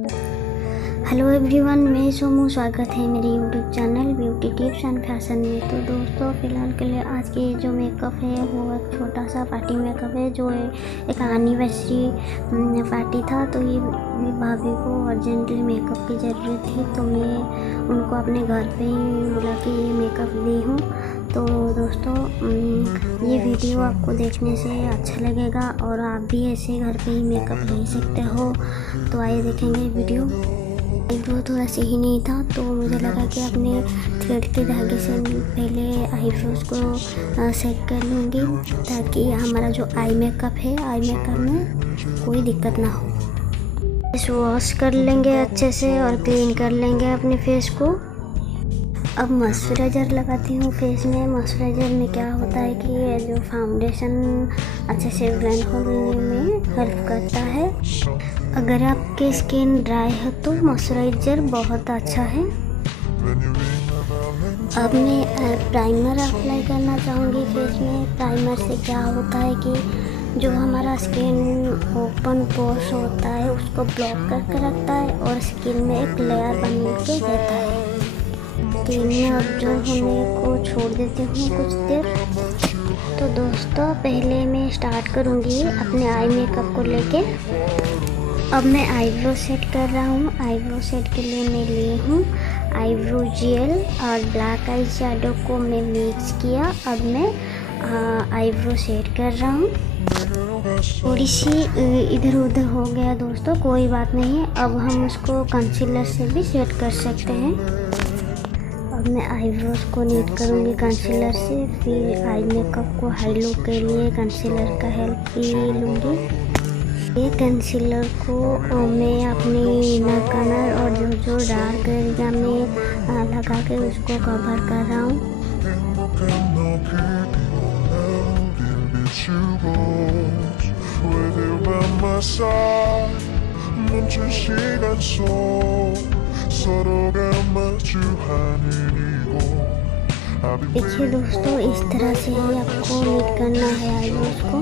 Hello everyone, मैं सोमू। स्वागत है मेरे YouTube channel beauty tips and fashion में। तो दोस्तों, फ़िलहाल के लिए आज की जो मेकअप है वो एक छोटा सा पार्टी मेकअप है, जो एक एनिवर्सरी पार्टी था। तो ये भाभी को अर्जेंटली मेकअप की ज़रूरत थी, तो मैं उनको अपने घर पे ही बुला के ये मेकअप दी हूँ। तो दोस्तों, ये वीडियो आपको देखने से अच्छा लगेगा और आप भी ऐसे घर पे ही मेकअप ले सकते हो। तो आइए देखेंगे वीडियो। आईब्रो थोड़ा सही नहीं था, तो मुझे लगा कि अपने थ्रेड के धागे से पहले आईब्रोज को सेट कर लूँगी, ताकि हमारा जो आई मेकअप है, आई मेकअप में कोई दिक्कत ना हो। फेस वॉश कर लेंगे अच्छे से और क्लीन कर लेंगे अपने फेस को। अब मॉइस्चराइज़र लगाती हूँ फेस में। मॉइस्चराइज़र में क्या होता है कि जो फाउंडेशन अच्छे से ब्लेंड होने में हेल्प करता है। अगर आपकी स्किन ड्राई है तो मॉइस्चराइज़र बहुत अच्छा है। अब मैं प्राइमर अप्लाई करना चाहूँगी फेस में। प्राइमर से क्या होता है कि जो हमारा स्किन ओपन पोर्स होता है उसको ब्लॉक करके रखता है और स्किन में एक लेयर बन के रहता है। स्किन में ऑब्जर्व होने को छोड़ देती हूँ कुछ देर। तो दोस्तों, पहले मैं स्टार्ट करूँगी अपने आई मेकअप को लेके। अब मैं आईब्रो सेट कर रहा हूँ। आईब्रो सेट के लिए मैं ली हूँ आईब्रो जेल और ब्लैक आई शैडो को मैं मिक्स किया। अब मैं आईब्रो सेट कर रहा हूँ। थोड़ी सी इधर उधर हो गया दोस्तों, कोई बात नहीं। अब हम उसको कंसीलर से भी सेट कर सकते हैं। अब मैं आईब्रोज को नीट करूँगी कंसीलर से। फिर आई मेकअप को हाई लुक के लिए कंसीलर का हेल्प भी लूँगी। ये कंसीलर को मैं अपनी इनर कॉर्नर और जो डार्क एरिया में लगा के उसको कवर कर रहा हूँ। देखिए दोस्तों, इस तरह से ही आपको नीट करना है आईब्रोज को।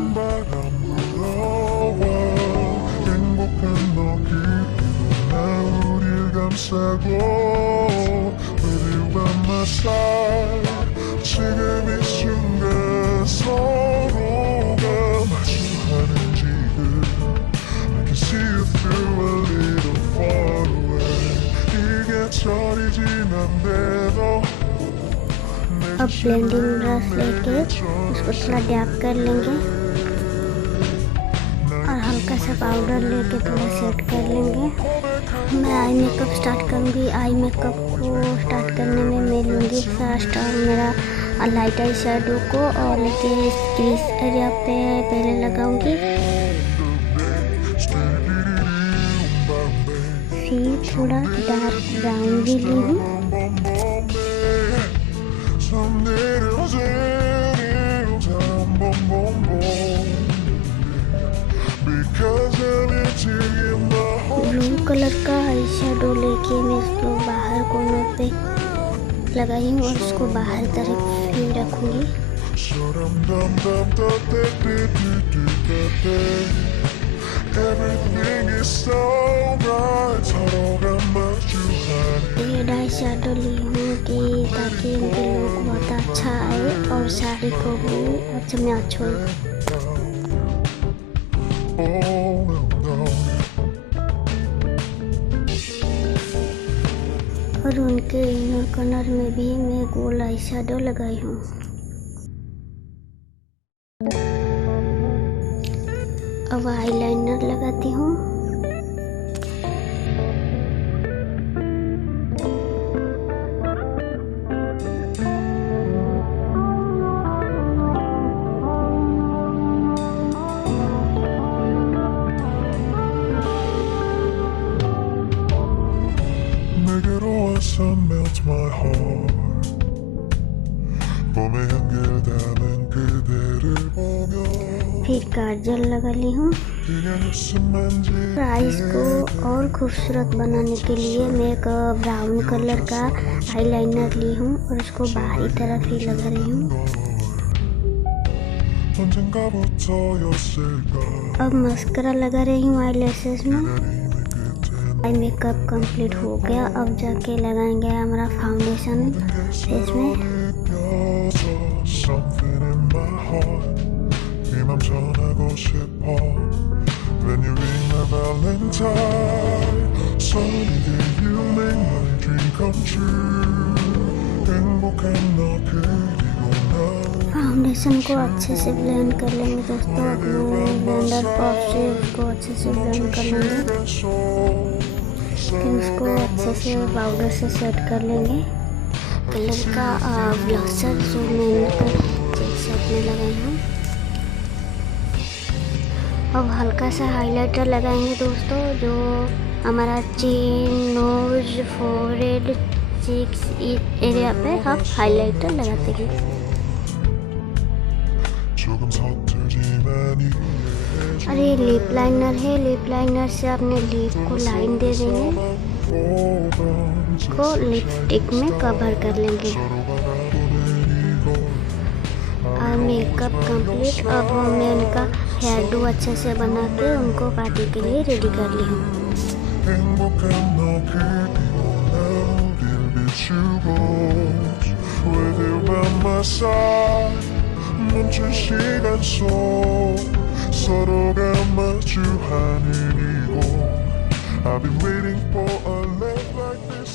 अब ब्लेंडिंग ब्रश लेके उसको थोड़ा डैप कर लेंगे और हल्का सा पाउडर लेके थोड़ा सेट कर लेंगे। मैं आई मेकअप स्टार्ट करूँगी। आई मेकअप को स्टार्ट करने में मैं लूँगी फर्स्ट और मेरा लाइट आई शैडो को और लेके क्रीज एरिया पे पहले लगाऊंगी। फिर थोड़ा डार्क ब्राउन भी ली हूँ। ब्लू कलर का आई शैडो लेके मैं उसको बाहर कोनों पे लगाई हूँ और उसको बाहर तरफ ही रखूँगी। ये आई शैडो ली हूँ कि ताकि इनके लुक बहुत अच्छा आए और साड़ी को भी अच्छा मैच हो। और उनके इनर कॉर्नर में भी मैं गोल आई शैडो लगाई हूँ। अब आईलाइनर लगाती हूँ। Melts my heart. फिर काजल लगा ली हूँ। आईज को और खूबसूरत बनाने के लिए मैं एक ब्राउन कलर का आईलाइनर ली हूँ और उसको बाहरी तरफ ही लगा रही हूँ। अब मस्करा लगा रही हूँ आईलैशेस में। आई मेकअप कंप्लीट हो गया। अब जाके लगाएंगे हमारा फाउंडेशन फेस में। Something in my heart. 네 맘 전하고 싶어. When you ring my Valentine. Sunny day you make my dream come true. 행복한 너 그리고 나. Foundation को अच्छे से ब्लेंड कर लेंगे दोस्तों। अपने ब्लेंडर पॉप से उसको अच्छे से ब्लेंड कर लेंगे। फिर उसको अच्छे से पाउडर से सेट कर लेंगे। कलर का ब्लशर जो मैंने सेट में लगाए हैं। अब हल्का सा हाइलाइटर लगाएंगे दोस्तों, जो हमारा चिन, नोज, फोरहेड, चीक्स एरिया पे आप हाइलाइटर लगाते हैं। 조금 서툴지만 이해해줘. और ये लिप लाइनर है। लिप लाइनर से अपने लिप को लाइन दे देंगे, को लिपस्टिक में कवर कर लेंगे। और मेकअप कंप्लीट। अब मैं उनका हेयर डू अच्छे से बना के उनको पार्टी के लिए रेडी कर ली हूँ। 행복한 너 그리고 나 어딜 비추고 With you by my side 멈춘 시간 속 서로가 마주하는 이곳 I've been waiting for a love like this